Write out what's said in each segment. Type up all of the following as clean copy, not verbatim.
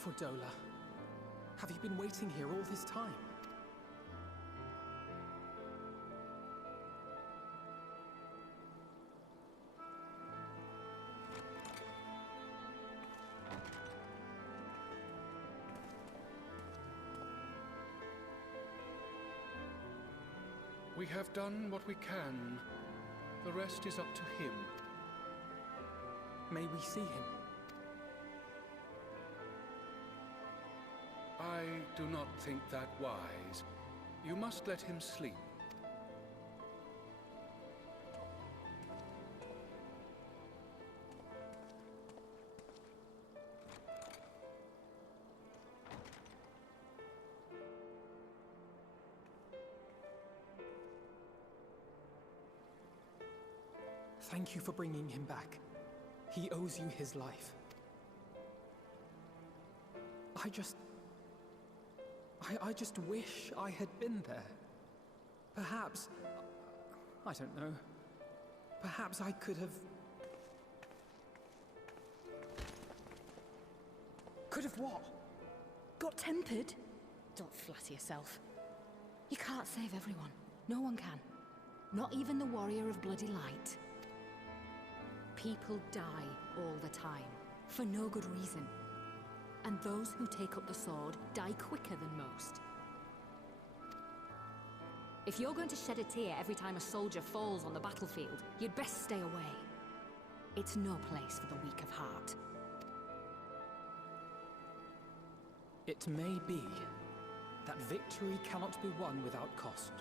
for Dola. Have you been waiting here all this time? We have done what we can. The rest is up to him. May we see him? I do not think that wise. You must let him sleep. Thank you for bringing him back. He owes you his life. I just wish I had been there. Perhaps, I don't know. Perhaps I could have... Could have what? Got tempered? Don't flatter yourself. You can't save everyone. No one can. Not even the warrior of bloody light. People die all the time, for no good reason. And those who take up the sword die quicker than most. If you're going to shed a tear every time a soldier falls on the battlefield, you'd best stay away. It's no place for the weak of heart. It may be that victory cannot be won without cost.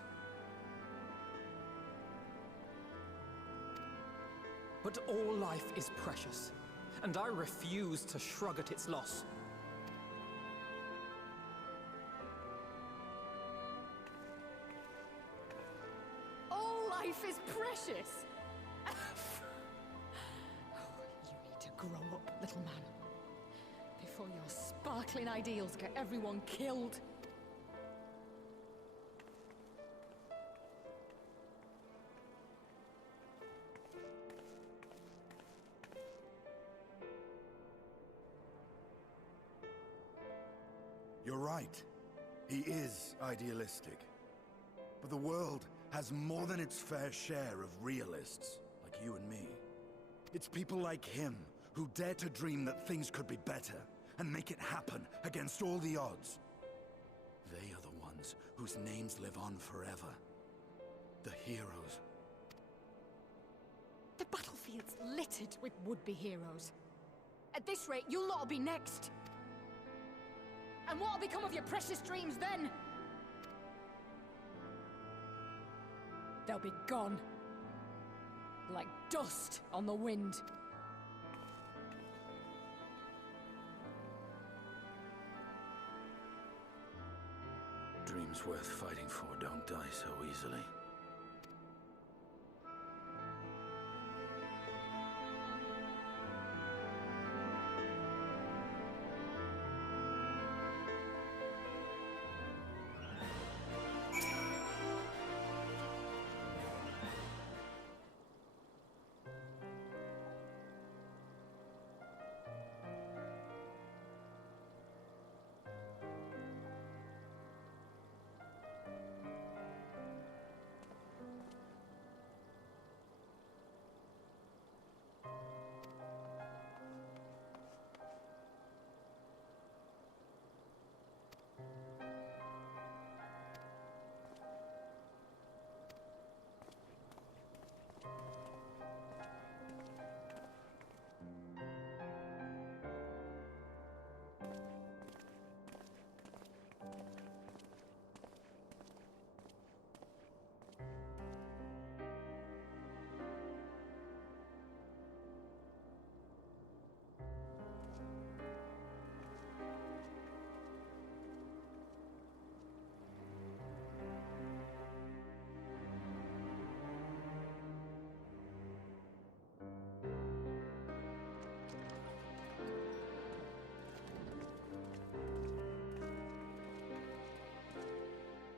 But all life is precious, and I refuse to shrug at its loss. All life is precious! Oh, you need to grow up, little man. Before your sparkling ideals get everyone killed. You're right. He is idealistic. But the world has more than its fair share of realists, like you and me. It's people like him who dare to dream that things could be better and make it happen against all the odds. They are the ones whose names live on forever. The heroes. The battlefield's littered with would-be heroes. At this rate, you'll lot'll be next. And what'll become of your precious dreams then? They'll be gone. Like dust on the wind. Dreams worth fighting for don't die so easily.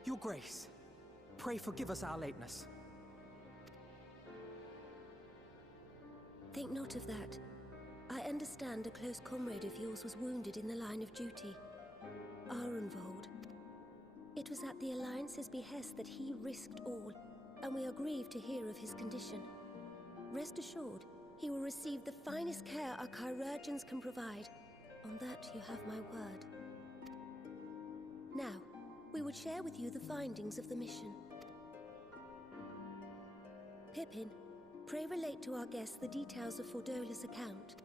Your Grace, pray forgive us our lateness. Take note of that. I understand a close comrade of yours was wounded in the line of duty. Arenvold. It was at the Alliance's behest that he risked all, and we are grieved to hear of his condition. Rest assured, he will receive the finest care our chirurgeons can provide. On that you have my word. Now, we would share with you the findings of the mission. Pippin, pray relate to our guests the details of Fordola's account.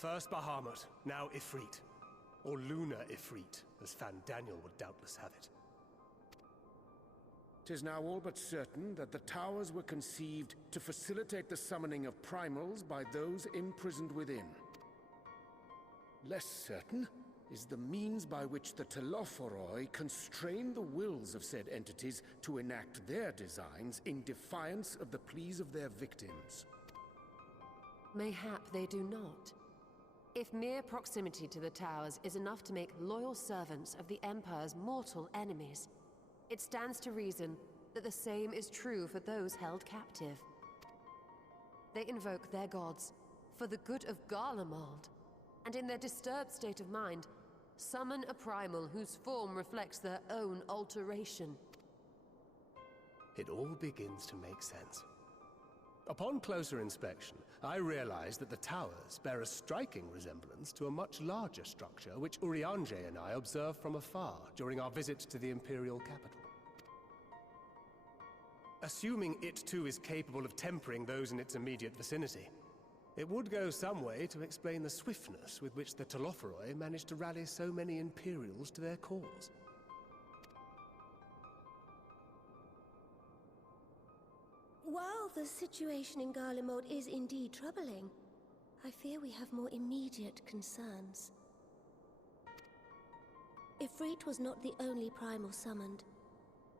First Bahamut, now Ifrit. Or Lunar Ifrit, as Fandaniel would doubtless have it. 'Tis now all but certain that the towers were conceived to facilitate the summoning of primals by those imprisoned within. Less certain is the means by which the Telophoroi constrain the wills of said entities to enact their designs in defiance of the pleas of their victims. Mayhap they do not. If mere proximity to the towers is enough to make loyal servants of the Empire's mortal enemies, it stands to reason that the same is true for those held captive. They invoke their gods for the good of Garlemald, and in their disturbed state of mind, summon a primal whose form reflects their own alteration. It all begins to make sense. Upon closer inspection, I realized that the towers bear a striking resemblance to a much larger structure which Urianger and I observed from afar during our visit to the Imperial capital. Assuming it too is capable of tempering those in its immediate vicinity, it would go some way to explain the swiftness with which the Telophoroi managed to rally so many Imperials to their cause. While the situation in Garlemald is indeed troubling, I fear we have more immediate concerns. Ifrit was not the only primal summoned.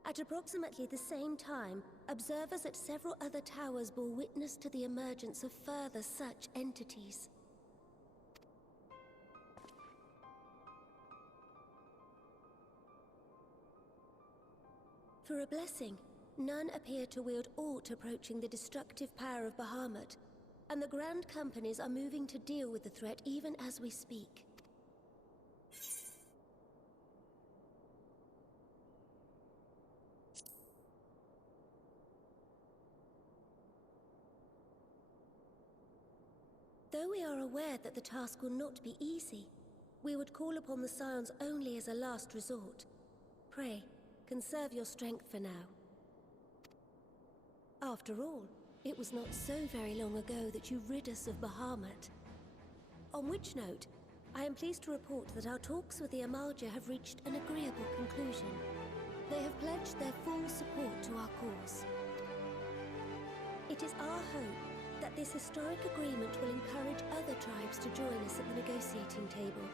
At approximately the same time, observers at several other towers bore witness to the emergence of further such entities. For a blessing, none appear to wield aught approaching the destructive power of Bahamut, and the Grand Companies are moving to deal with the threat even as we speak. Though we are aware that the task will not be easy, we would call upon the Scions only as a last resort. Pray, conserve your strength for now. After all, it was not so very long ago that you rid us of Bahamut. On which note, I am pleased to report that our talks with the Amalja have reached an agreeable conclusion. They have pledged their full support to our cause. It is our hope that this historic agreement will encourage other tribes to join us at the negotiating table.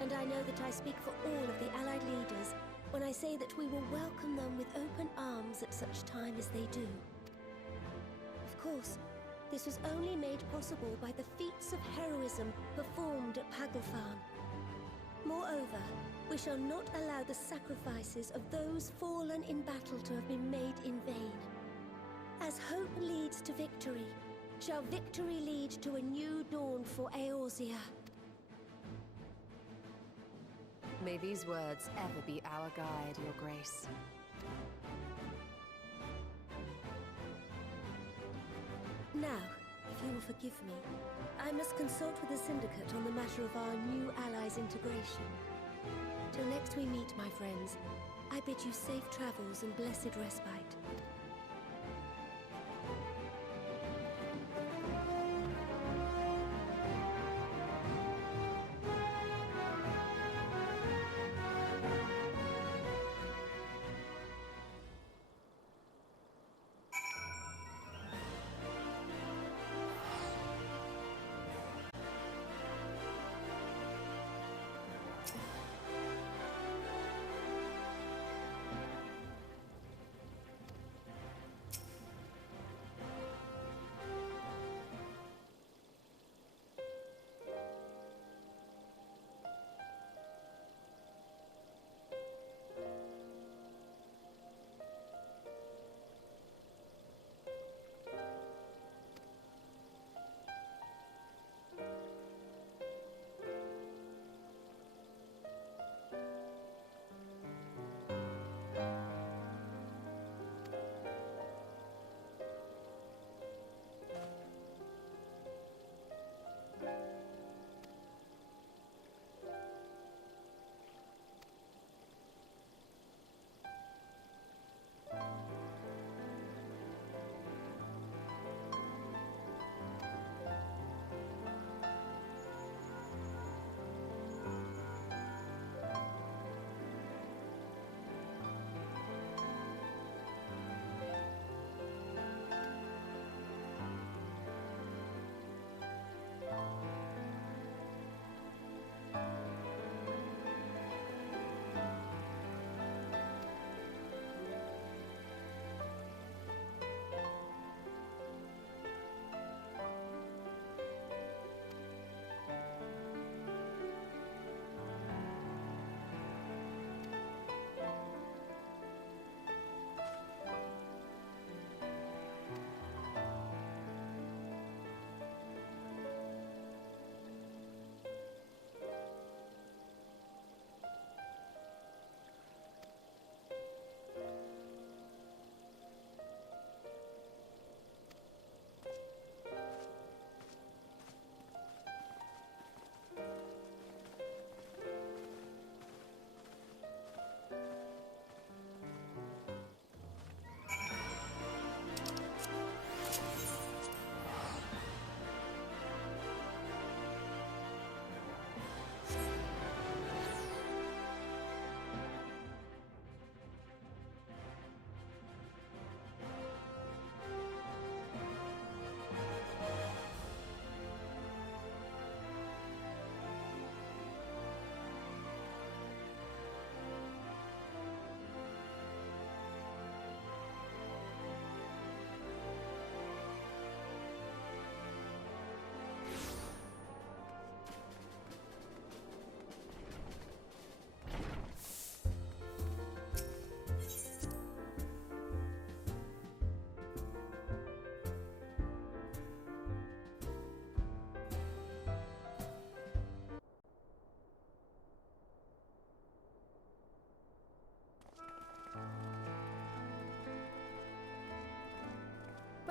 And I know that I speak for all of the Allied leaders when I say that we will welcome them with open arms at such time as they do. Of course, this was only made possible by the feats of heroism performed at Paglfan. Moreover, we shall not allow the sacrifices of those fallen in battle to have been made in vain. As hope leads to victory, shall victory lead to a new dawn for Eorzea. May these words ever be our guide, Your Grace. Now, if you will forgive me, I must consult with the Syndicate on the matter of our new allies' integration. Till next we meet, my friends, I bid you safe travels and blessed respite.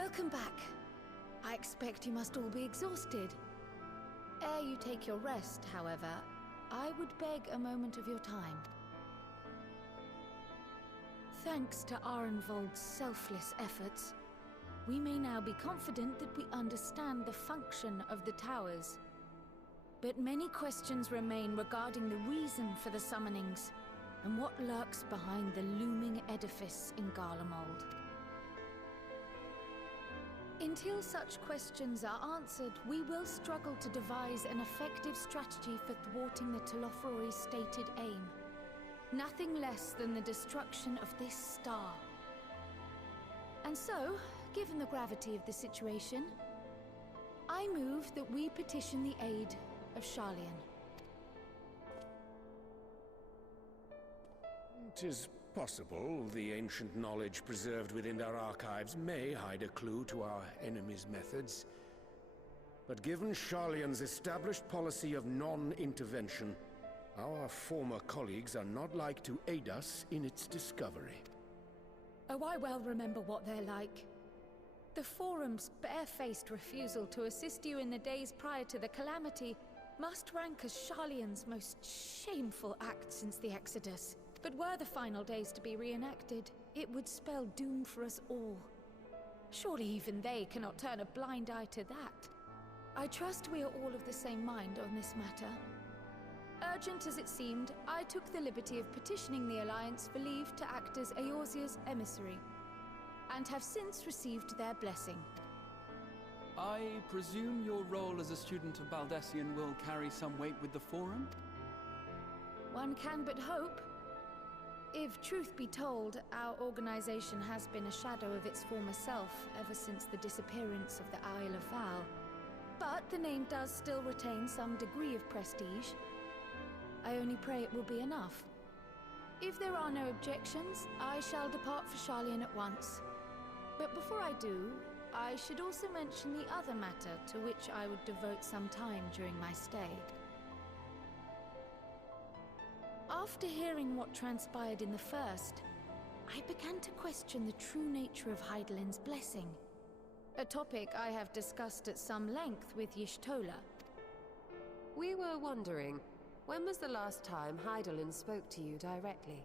Welcome back. I expect you must all be exhausted. Ere you take your rest, however, I would beg a moment of your time. Thanks to Arenvold's selfless efforts, we may now be confident that we understand the function of the towers. But many questions remain regarding the reason for the summonings, and what lurks behind the looming edifice in Garlemald. Until such questions are answered, we will struggle to devise an effective strategy for thwarting the Telophori's stated aim. Nothing less than the destruction of this star. And so, given the gravity of the situation, I move that we petition the aid of Sharlayan. 'Tis possible the ancient knowledge preserved within our archives may hide a clue to our enemy's methods. But given Sharlayan's established policy of non-intervention, our former colleagues are not like to aid us in its discovery. Oh, I well remember what they're like. The Forum's barefaced refusal to assist you in the days prior to the calamity must rank as Sharlayan's most shameful act since the Exodus. But were the final days to be reenacted, it would spell doom for us all. Surely even they cannot turn a blind eye to that. I trust we are all of the same mind on this matter. Urgent as it seemed, I took the liberty of petitioning the Alliance for leave to act as Eorzea's emissary, and have since received their blessing. I presume your role as a student of Baldessian will carry some weight with the Forum? One can but hope. If truth be told, our organization has been a shadow of its former self ever since the disappearance of the Isle of Val. But the name does still retain some degree of prestige. I only pray it will be enough. If there are no objections, I shall depart for Sharlayan at once. But before I do, I should also mention the other matter to which I would devote some time during my stay. After hearing what transpired in the first, I began to question the true nature of Hydaelyn's blessing. A topic I have discussed at some length with Y'shtola. We were wondering, when was the last time Hydaelyn spoke to you directly?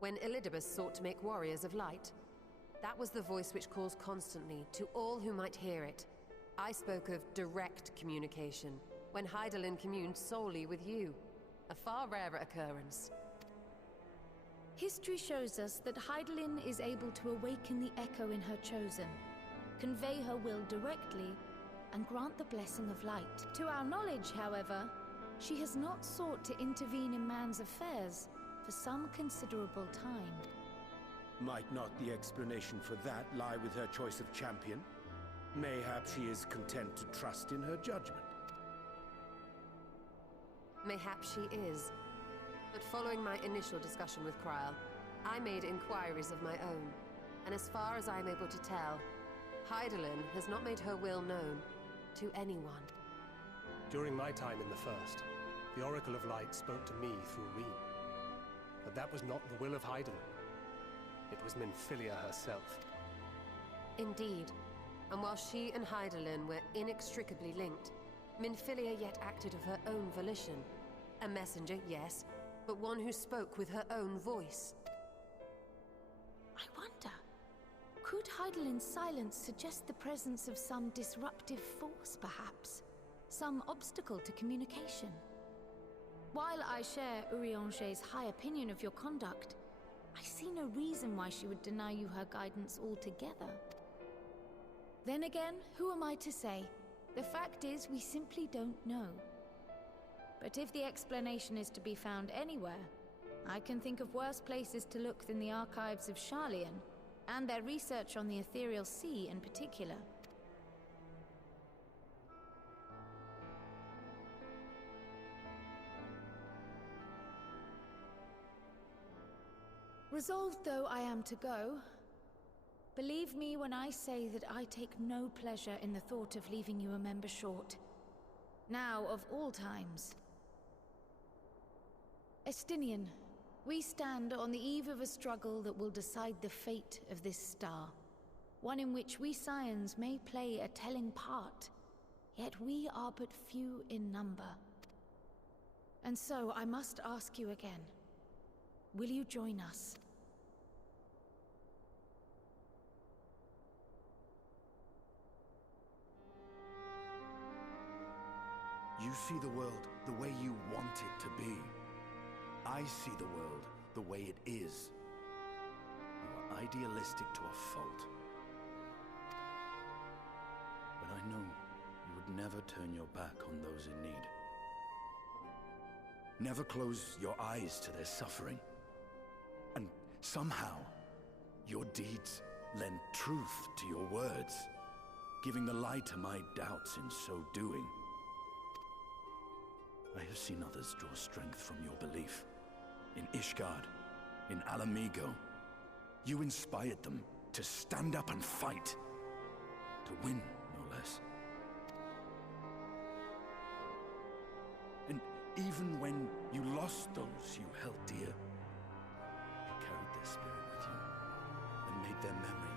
When Elidibus sought to make warriors of light. That was the voice which calls constantly to all who might hear it. I spoke of direct communication, when Hydaelyn communed solely with you. A far rarer occurrence. History shows us that Hydaelyn is able to awaken the echo in her chosen, convey her will directly, and grant the blessing of light. To our knowledge, however, she has not sought to intervene in man's affairs for some considerable time. Might not the explanation for that lie with her choice of champion? Mayhap she is content to trust in her judgment. Mayhap she is. But following my initial discussion with Krile, I made inquiries of my own. And as far as I'm able to tell, Hydaelyn has not made her will known to anyone. During my time in the First, the Oracle of Light spoke to me through Reen. But that was not the will of Hydaelyn. It was Minfilia herself. Indeed. And while she and Hydaelyn were inextricably linked, Minfilia yet acted of her own volition. A messenger, yes, but one who spoke with her own voice. I wonder, could Hydaelyn's silence suggest the presence of some disruptive force, perhaps? Some obstacle to communication? While I share Urianger's high opinion of your conduct, I see no reason why she would deny you her guidance altogether. Then again, who am I to say? The fact is, we simply don't know. But if the explanation is to be found anywhere, I can think of worse places to look than the archives of Sharlayan, and their research on the Ethereal Sea in particular. Resolved though I am to go, Believe me when I say that I take no pleasure in the thought of leaving you a member short. Now, of all times. Estinian, we stand on the eve of a struggle that will decide the fate of this star. One in which we Scions may play a telling part, yet we are but few in number. And so I must ask you again, will you join us? You see the world the way you want it to be. I see the world the way it is. You are idealistic to a fault. But I know you would never turn your back on those in need. Never close your eyes to their suffering. And somehow, your deeds lend truth to your words, giving the lie to my doubts in so doing. I have seen others draw strength from your belief. In Ishgard, in Alamigo. You inspired them to stand up and fight. To win, no less. And even when you lost those you held dear, you carried their spirit with you and made their memory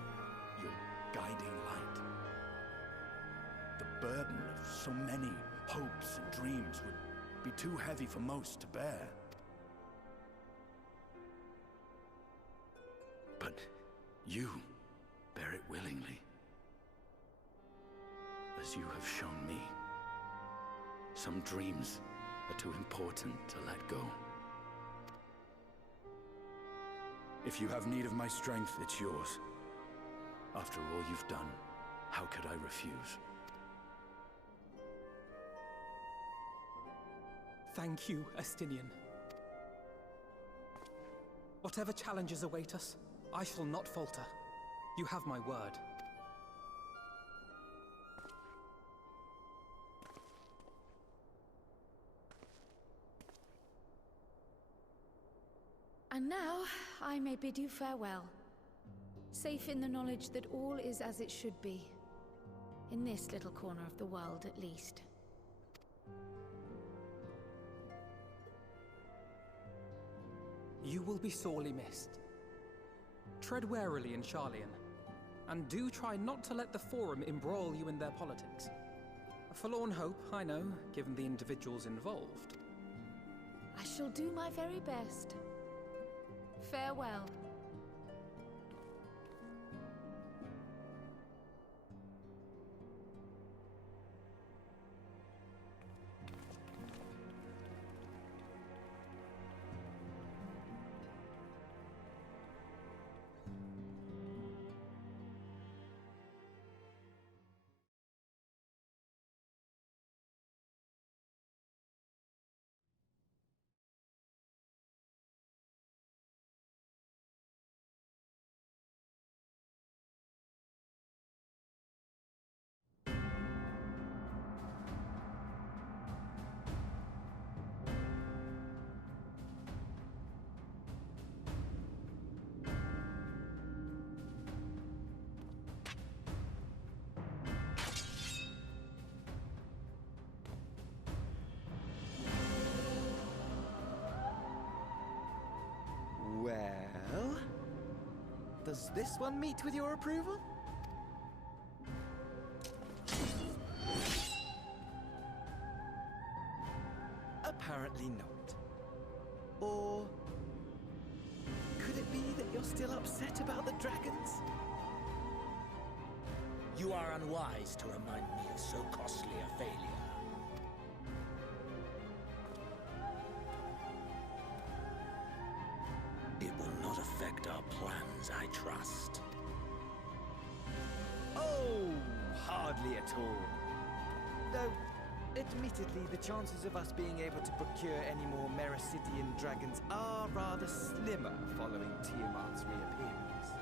your guiding light. The burden of so many hopes and dreams would be too heavy for most to bear. But you bear it willingly, as you have shown me. Some dreams are too important to let go. If you have need of my strength, it's yours. After all you've done, how could I refuse? Thank you, Estinian. Whatever challenges await us, I shall not falter. You have my word. And now, I may bid you farewell. Safe in the knowledge that all is as it should be. In this little corner of the world, at least. You will be sorely missed. Tread warily in Sharlayan, and do try not to let the Forum embroil you in their politics. A forlorn hope, I know, given the individuals involved. I shall do my very best. Farewell. Well, does this one meet with your approval? Apparently not. Or could it be that you're still upset about the dragons? You are unwise to remind me of so costly a failure. It will not affect our plans, I trust. Oh, hardly at all. Though, admittedly, the chances of us being able to procure any more Mericidian dragons are rather slimmer following Tiamat's reappearance.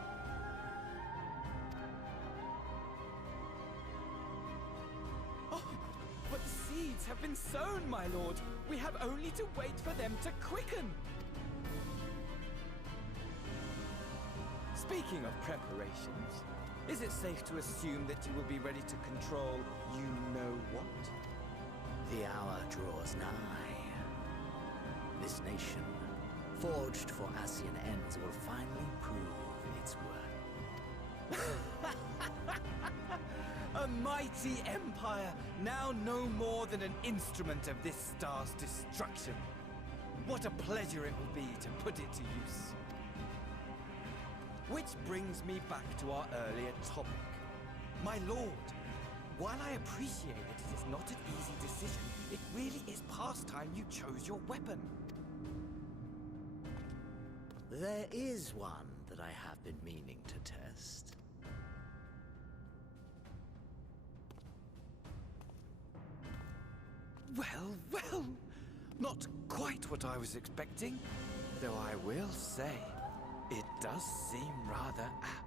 Oh, but the seeds have been sown, my lord. We have only to wait for them to quicken. Speaking of preparations, is it safe to assume that you will be ready to control you-know-what? The hour draws nigh. This nation, forged for Ascian ends, will finally prove its worth. A mighty empire, now no more than an instrument of this star's destruction. What a pleasure it will be to put it to use. Which brings me back to our earlier topic. My lord, while I appreciate that it is not an easy decision, it really is past time you chose your weapon. There is one that I have been meaning to test. Well, well, not quite what I was expecting, though I will say, it does seem rather apt.